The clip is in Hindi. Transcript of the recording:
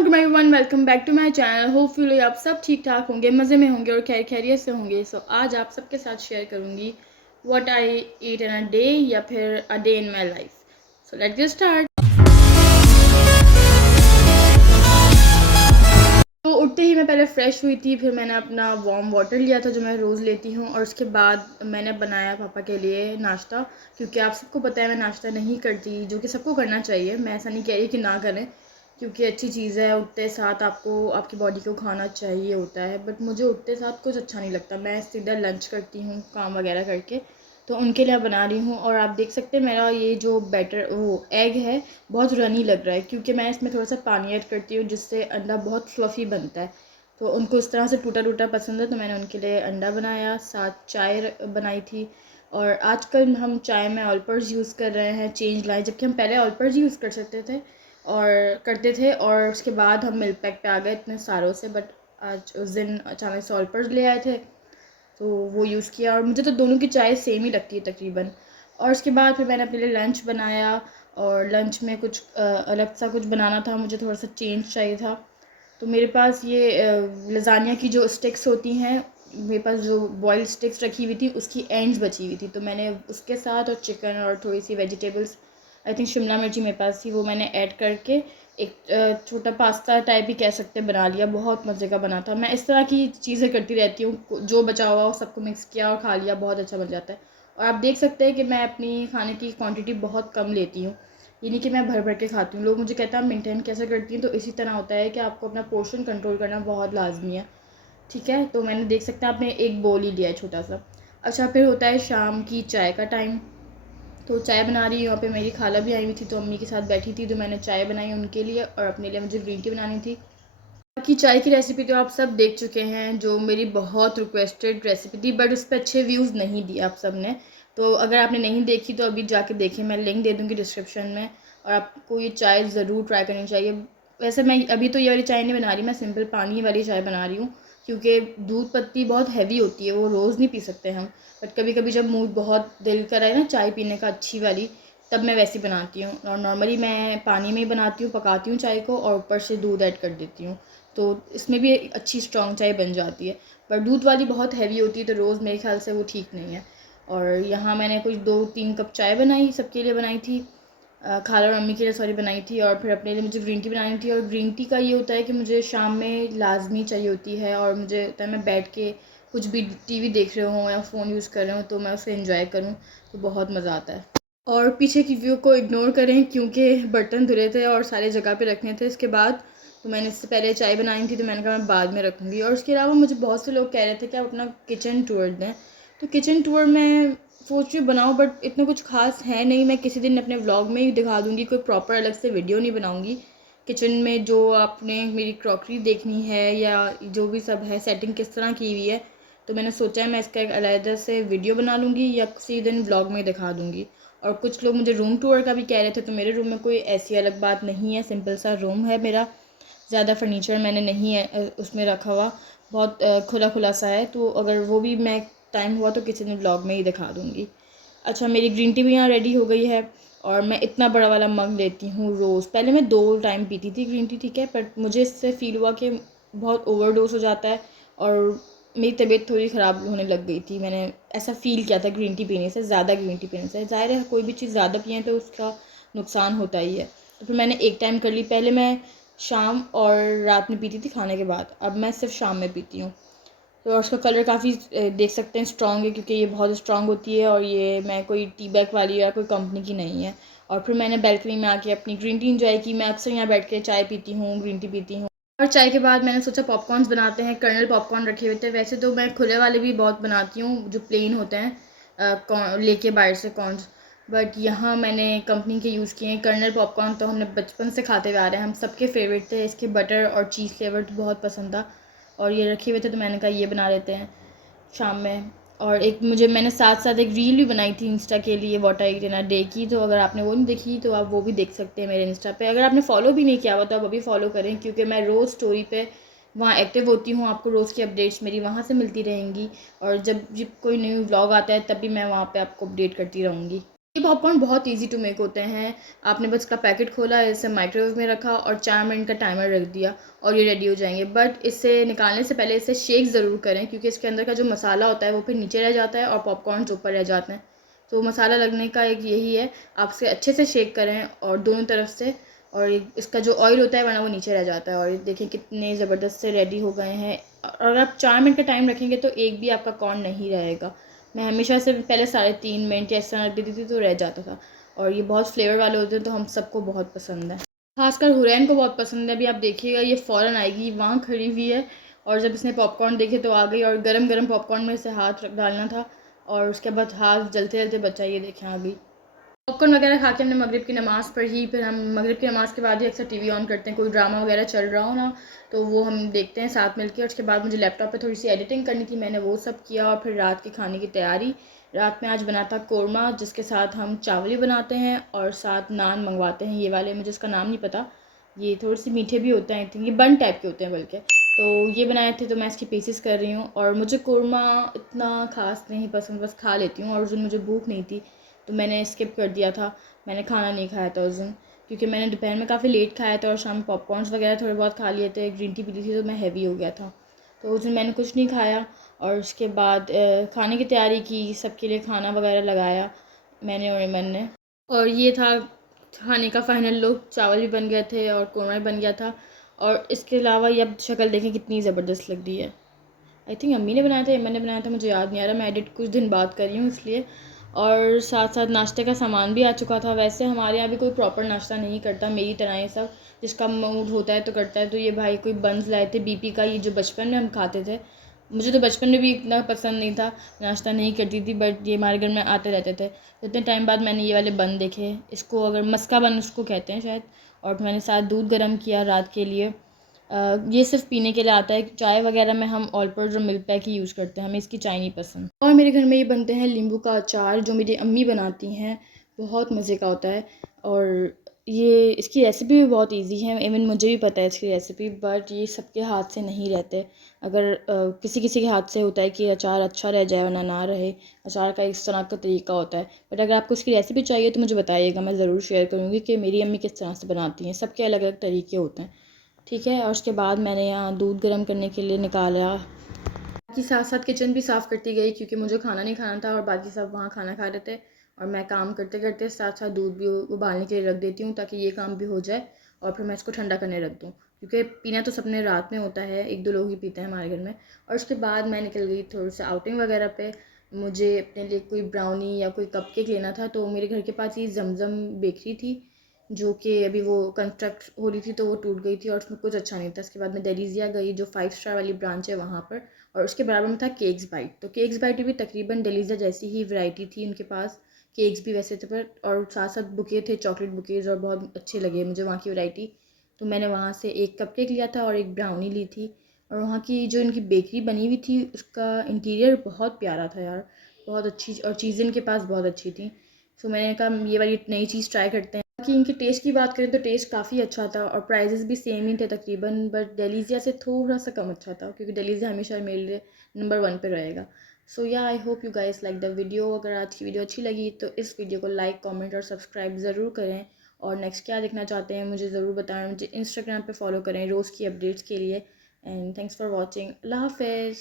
अस्सलाम everyone, welcome back to my channel. Hopefully आप सब ठीक ठाक होंगे, मज़े में होंगे और खैरियत से होंगे। सो आज आप सबके साथ शेयर करूंगी what I eat in a day या फिर a day in my life. So let's get start. तो उठते ही मैं पहले फ़्रेश हुई थी, फिर मैंने अपना वार्म वाटर लिया था जो मैं रोज़ लेती हूँ, और उसके बाद मैंने बनाया पापा के लिए नाश्ता। क्योंकि आप सबको पता है मैं नाश्ता नहीं करती, जो कि सबको करना चाहिए। मैं ऐसा नहीं कह रही कि ना करें, क्योंकि अच्छी चीज़ है। उठते साथ आपको आपकी बॉडी को खाना चाहिए होता है, बट मुझे उठते साथ कुछ अच्छा नहीं लगता। मैं सीधा लंच करती हूँ काम वगैरह करके, तो उनके लिए बना रही हूँ। और आप देख सकते हैं मेरा ये जो बैटर वो एग है बहुत रनी लग रहा है, क्योंकि मैं इसमें थोड़ा सा पानी ऐड करती हूँ जिससे अंडा बहुत फ्लफ़ी बनता है। तो उनको इस तरह से टूटा टूटा पसंद है, तो मैंने उनके लिए अंडा बनाया, साथ चाय बनाई थी। और आजकल हम चाय में ऑलपर्स यूज़ कर रहे हैं, चेंज लाए, जबकि हम पहले ऑलपर्स यूज़ कर सकते थे और करते थे, और उसके बाद हम मिल्क पैक पे आ गए इतने सालों से। बट आज उस दिन अचानक से ऑलपर्स ले आए थे, तो वो यूज़ किया, और मुझे तो दोनों की चाय सेम ही लगती है तकरीबन। और उसके बाद फिर मैंने अपने लिए लंच बनाया, और लंच में कुछ अलग सा कुछ बनाना था, मुझे थोड़ा सा चेंज चाहिए था। तो मेरे पास ये लज़ानिया की जो स्टिक्स होती हैं, मेरे पास जो बॉइल्ड स्टिक्स रखी हुई थी उसकी एंड्स बची हुई थी, तो मैंने उसके साथ और चिकन और थोड़ी सी वेजिटेबल्स, आई थिंक शिमला मिर्ची मेरे पास थी, वो मैंने ऐड करके एक छोटा पास्ता टाइप ही कह सकते बना लिया। बहुत मज़े का बना था। मैं इस तरह की चीज़ें करती रहती हूँ, जो बचा हुआ वो सबको मिक्स किया और खा लिया, बहुत अच्छा बन जाता है। और आप देख सकते हैं कि मैं अपनी खाने की क्वांटिटी बहुत कम लेती हूँ, ये नहीं कि मैं भर भर के खाती हूँ। लोग मुझे कहते हैं आप मेंटेन कैसे करती हैं, तो इसी तरह होता है कि आपको अपना पोर्शन कंट्रोल करना बहुत लाजमी है। ठीक है, तो मैंने देख सकते हैं आपने एक बोल ही लिया है छोटा सा। अच्छा, फिर होता है शाम की चाय का टाइम, तो चाय बना रही हूँ। यहाँ पे मेरी खाला भी आई हुई थी, तो अम्मी के साथ बैठी थी, तो मैंने चाय बनाई उनके लिए, और अपने लिए मुझे ग्रीन टी बनानी थी। बाकी चाय की रेसिपी तो आप सब देख चुके हैं, जो मेरी बहुत रिक्वेस्टेड रेसिपी थी, बट उस पर अच्छे व्यूज़ नहीं दिए आप सब ने। तो अगर आपने नहीं देखी तो अभी जाके देखें, मैं लिंक दे दूँगी डिस्क्रिप्शन में, और आपको ये चाय ज़रूर ट्राई करनी चाहिए। वैसे मैं अभी तो ये वाली चाय नहीं बना रही, मैं सिंपल पानी वाली चाय बना रही हूँ, क्योंकि दूध पत्ती बहुत हैवी होती है, वो रोज़ नहीं पी सकते हम। बट कभी कभी जब मूड बहुत दिल करे ना चाय पीने का अच्छी वाली, तब मैं वैसी बनाती हूँ। और नॉर्मली मैं पानी में ही बनाती हूँ, पकाती हूँ चाय को, और ऊपर से दूध ऐड कर देती हूँ, तो इसमें भी एक अच्छी स्ट्रॉन्ग चाय बन जाती है। पर दूध वाली बहुत हैवी होती है, तो रोज़ मेरे ख्याल से वो ठीक नहीं है। और यहाँ मैंने कुछ 2-3 कप चाय बनाई, सबके लिए बनाई थी, खाला और मम्मी के लिए सॉरी बनाई थी, और फिर अपने लिए मुझे ग्रीन टी बनानी थी। और ग्रीन टी का ये होता है कि मुझे शाम में लाजमी चाहिए होती है, और मुझे होता है मैं बैठ के कुछ भी टीवी देख रहे हों या फ़ोन यूज़ कर रहे हो, तो मैं उसे एंजॉय करूँ, तो बहुत मज़ा आता है। और पीछे की व्यू को इग्नोर करें, क्योंकि बर्तन धुले थे और सारे जगह पे रखने थे इसके बाद। तो मैंने इससे पहले चाय बनाई थी, तो मैंने कहा मैं बाद में रखूँगी। और उसके अलावा मुझे बहुत से लोग कह रहे थे कि आप अपना किचन टूर दें, तो किचन टूर मैं सोच रही बनाऊँ, बट इतना कुछ खास है नहीं। मैं किसी दिन अपने व्लॉग में ही दिखा दूँगी, कोई प्रॉपर अलग से वीडियो नहीं बनाऊँगी। किचन में जो आपने मेरी क्रॉकरी देखनी है या जो भी सब है, सेटिंग किस तरह की हुई है, तो मैंने सोचा है मैं इसका एक अलग से वीडियो बना लूँगी या किसी दिन व्लॉग में दिखा दूँगी। और कुछ लोग मुझे रूम टूर का भी कह रहे थे, तो मेरे रूम में कोई ऐसी अलग बात नहीं है, सिंपल सा रूम है मेरा। ज़्यादा फर्नीचर मैंने नहीं है उसमें रखा हुआ, बहुत खुला खुला सा है। तो अगर वो भी मैं टाइम हुआ तो किसी दिन व्लॉग में ही दिखा दूँगी। अच्छा, मेरी ग्रीन टी भी यहाँ रेडी हो गई है, और मैं इतना बड़ा वाला मग लेती हूँ रोज़। पहले मैं 2 टाइम पीती थी ग्रीन टी, ठीक है, बट मुझे इससे फ़ील हुआ कि बहुत ओवरडोज़ हो जाता है, और मेरी तबीयत थोड़ी ख़राब होने लग गई थी। मैंने ऐसा फ़ील किया था ग्रीन टी पीने से, ज़्यादा ग्रीन टी पीने से। ज़ाहिर है कोई भी चीज़ ज़्यादा पिएँ तो उसका नुकसान होता ही है। तो फिर मैंने एक टाइम कर ली। पहले मैं शाम और रात में पीती थी खाने के बाद, अब मैं सिर्फ शाम में पीती हूँ। तो और उसका कलर काफ़ी देख सकते हैं स्ट्रॉन्ग है, क्योंकि ये बहुत स्ट्रॉन्ग होती है, और ये मैं कोई टी बैग वाली या कोई कंपनी की नहीं है। और फिर मैंने बैल्कनी में आके अपनी ग्रीन टी इंजॉय की। मैं अक्सर यहाँ बैठ के चाय पीती हूँ, ग्रीन टी पीती हूँ। और चाय के बाद मैंने सोचा पॉपकॉर्न्स बनाते हैं। कर्नल पॉपकॉर्न रखे हुए थे। वैसे तो मैं खुले वाले भी बहुत बनाती हूँ, जो प्लेन होते हैं, लेके बाहर से कॉर्न्स, बट यहाँ मैंने कंपनी के यूज़ किए हैं। कर्नल पॉपकॉर्न तो हमने बचपन से खाते हुए आ रहे हैं, हम सबके फेवरेट थे। इसके बटर और चीज़ फ्लेवर तो बहुत पसंद था, और ये रखे हुए थे, तो मैंने कहा ये बना लेते हैं शाम में। और एक मैंने साथ साथ एक रील भी बनाई थी इंस्टा के लिए, what I eat in a day की, तो अगर आपने वो नहीं देखी तो आप वो भी देख सकते हैं मेरे इंस्टा पे। अगर आपने फॉलो भी नहीं किया हुआ तो आप अभी फॉलो करें, क्योंकि मैं रोज़ स्टोरी पे वहाँ एक्टिव होती हूँ। आपको रोज़ की अपडेट्स मेरी वहाँ से मिलती रहेंगी, और जब कोई न्यू व्लॉग आता है तब भी मैं वहाँ पे आपको अपडेट करती रहूँगी। ये पॉपकॉर्न बहुत इजी टू मेक होते हैं। आपने बस इसका पैकेट खोला, इसे माइक्रोवेव में रखा और 4 मिनट का टाइमर रख दिया और ये रेडी हो जाएंगे। बट इसे निकालने से पहले इसे शेक ज़रूर करें, क्योंकि इसके अंदर का जो मसाला होता है वो फिर नीचे रह जाता है और पॉपकॉर्न ऊपर रह जाते हैं। तो मसाला लगने का एक यही है, आप इसे अच्छे से शेक करें और दोनों तरफ से, और इसका जो ऑयल होता है वरना वो नीचे रह जाता है। और ये देखें कितने ज़बरदस्त से रेडी हो गए हैं। और अगर आप 4 मिनट का टाइम रखेंगे तो एक भी आपका कॉर्न नहीं रहेगा। मैं हमेशा से पहले 3.5 मिनट या इस तरह रख देती थी तो रह जाता था। और ये बहुत फ्लेवर वाले होते हैं तो हम सबको बहुत पसंद है, खासकर हुरैन को बहुत पसंद है। अभी आप देखिएगा ये फ़ौरन आएगी, वहाँ खड़ी हुई है और जब इसने पॉपकॉर्न देखे तो आ गई। और गरम गरम पॉपकॉर्न में इसे हाथ डालना था और उसके बाद हाथ जलते जलते बचा। ये देखें अभी पॉपकॉर्न वगैरह खा के हमने मगरिब की नमाज़ पढ़ी। फिर हम मगरिब की नमाज़ के बाद ही अक्सर टीवी ऑन करते हैं, कोई ड्रामा वगैरह चल रहा हो ना तो वो हम देखते हैं साथ मिलके। और उसके बाद मुझे लैपटॉप पे थोड़ी सी एडिटिंग करनी थी, मैंने वो सब किया। और फिर रात के खाने की तैयारी। रात में आज बना था कोरमा, जिसके साथ हम चावल भी बनाते हैं और साथ नान मंगवाते हैं, ये वाले, मुझे इसका नाम नहीं पता। ये थोड़े से मीठे भी होते हैं, आई थिंक ये बन टाइप के होते हैं बल्कि। तो ये बनाए थे तो मैं इसकी पीसेस कर रही हूँ। और मुझे कोरमा इतना ख़ास नहीं पसंद, बस खा लेती हूँ। और उस दिन मुझे भूख नहीं थी तो मैंने स्किप कर दिया था, मैंने खाना नहीं खाया था उस दिन, क्योंकि मैंने दोपहर में काफ़ी लेट खाया था और शाम में पॉपकॉर्न्स वगैरह थोड़े बहुत खा लिए थे, ग्रीन टी पी ली थी तो मैं हैवी हो गया था। तो उस दिन मैंने कुछ नहीं खाया। और उसके बाद खाने की तैयारी की, सबके लिए खाना वगैरह लगाया मैंने और ईमन ने। और ये था खाने का फाइनल लुक। चावल भी बन गए थे और कोरमा भी बन गया था। और इसके अलावा ये अब शक्ल देखें कितनी ज़बरदस्त लग रही है। आई थिंक अम्मी ने बनाया था या मैंने बनाया था, मुझे याद नहीं आ रहा, मैं एडिट कुछ दिन बाद कर रही हूँ इसलिए। और साथ साथ नाश्ते का सामान भी आ चुका था। वैसे हमारे यहाँ भी कोई प्रॉपर नाश्ता नहीं करता मेरी तरह, ये सब जिसका मूड होता है तो करता है। तो ये भाई कोई बंस लाए थे बीपी का, ये जो बचपन में हम खाते थे। मुझे तो बचपन में भी इतना पसंद नहीं था, नाश्ता नहीं करती थी, बट ये हमारे घर में आते रहते थे। तो इतने टाइम बाद मैंने ये वाले बन देखे, इसको अगर मस्का बन उसको कहते हैं शायद। और मैंने साथ दूध गर्म किया रात के लिए। ये सिर्फ पीने के लिए आता है, चाय वगैरह में हम ऑलपर्स और मिल्क पैक ही यूज़ करते हैं, हमें इसकी चाय नहीं पसंद। और मेरे घर में ये बनते हैं नींबू का अचार, जो मेरी अम्मी बनाती हैं, बहुत मज़े का होता है। और ये इसकी रेसिपी भी बहुत इजी है, इवन मुझे भी पता है इसकी रेसिपी, बट ये सबके हाथ से नहीं रहते। अगर किसी किसी के हाथ से होता है कि अचार अच्छा रह जाए वरना ना रहे, अचार का इस तरह का तरीका होता है। बट अगर आपको इसकी रेसिपी चाहिए तो मुझे बताइएगा, मैं ज़रूर शेयर करूँगी कि मेरी अम्मी किस तरह से बनाती हैं, सबके अलग अलग तरीके होते हैं। ठीक है। और उसके बाद मैंने यहाँ दूध गर्म करने के लिए निकाला। बाकी साथ साथ किचन भी साफ़ करती गई, क्योंकि मुझे खाना नहीं खाना था और बाकी सब वहाँ खाना खा रहे थे। और मैं काम करते करते साथ साथ दूध भी उबालने के लिए रख देती हूँ, ताकि ये काम भी हो जाए और फिर मैं इसको ठंडा करने रख दूँ, क्योंकि पीना तो सबने रात में होता है, एक दो लोग ही पीते हैं हमारे घर में। और उसके बाद मैं निकल गई थोड़ी सी आउटिंग वगैरह पे। मुझे अपने लिए कोई ब्राउनी या कोई कपकेक लेना था, तो मेरे घर के पास ही जमजम बेकरी थी, जो कि अभी वो कंस्ट्रक्ट हो रही थी तो वो टूट गई थी और उसमें कुछ अच्छा नहीं था। उसके बाद मैं डेलीजिया गई, जो 5 स्टार वाली ब्रांच है वहाँ पर। और उसके बराबर में था केक्स बाइट, तो केक्स बाइट भी तकरीबन डेलीजिया जैसी ही वैरायटी थी उनके पास, केक्स भी वैसे थे पर, और साथ साथ बुके थे, चॉकलेट बुकेज, और बहुत अच्छे लगे मुझे वहाँ की वैरायटी। तो मैंने वहाँ से एक कपकेक लिया था और एक ब्राउनी ली थी। और वहाँ की जो इनकी बेकरी बनी हुई थी उसका इंटीरियर बहुत प्यारा था यार, बहुत अच्छी, और चीज़ें इनके पास बहुत अच्छी थी। सो मैंने कहा ये वाली नई चीज़ ट्राई करते हैं। बाकी इनके टेस्ट की बात करें तो टेस्ट काफ़ी अच्छा था और प्राइजेस भी सेम ही थे तकरीबन, बट डेलीजिया से थोड़ा सा कम अच्छा था, क्योंकि डेलीजिया हमेशा मेरे लिए नंबर 1 पे रहेगा। सो या I hope you guys like the video. अगर आज की वीडियो अच्छी लगी तो इस वीडियो को लाइक, कमेंट और सब्सक्राइब ज़रूर करें। और नेक्स्ट क्या देखना चाहते हैं मुझे ज़रूर बताएं। मुझे इंस्टाग्राम पे फॉलो करें रोज़ की अपडेट्स के लिए। And thanks for watching. अल्लाह हाफिज़।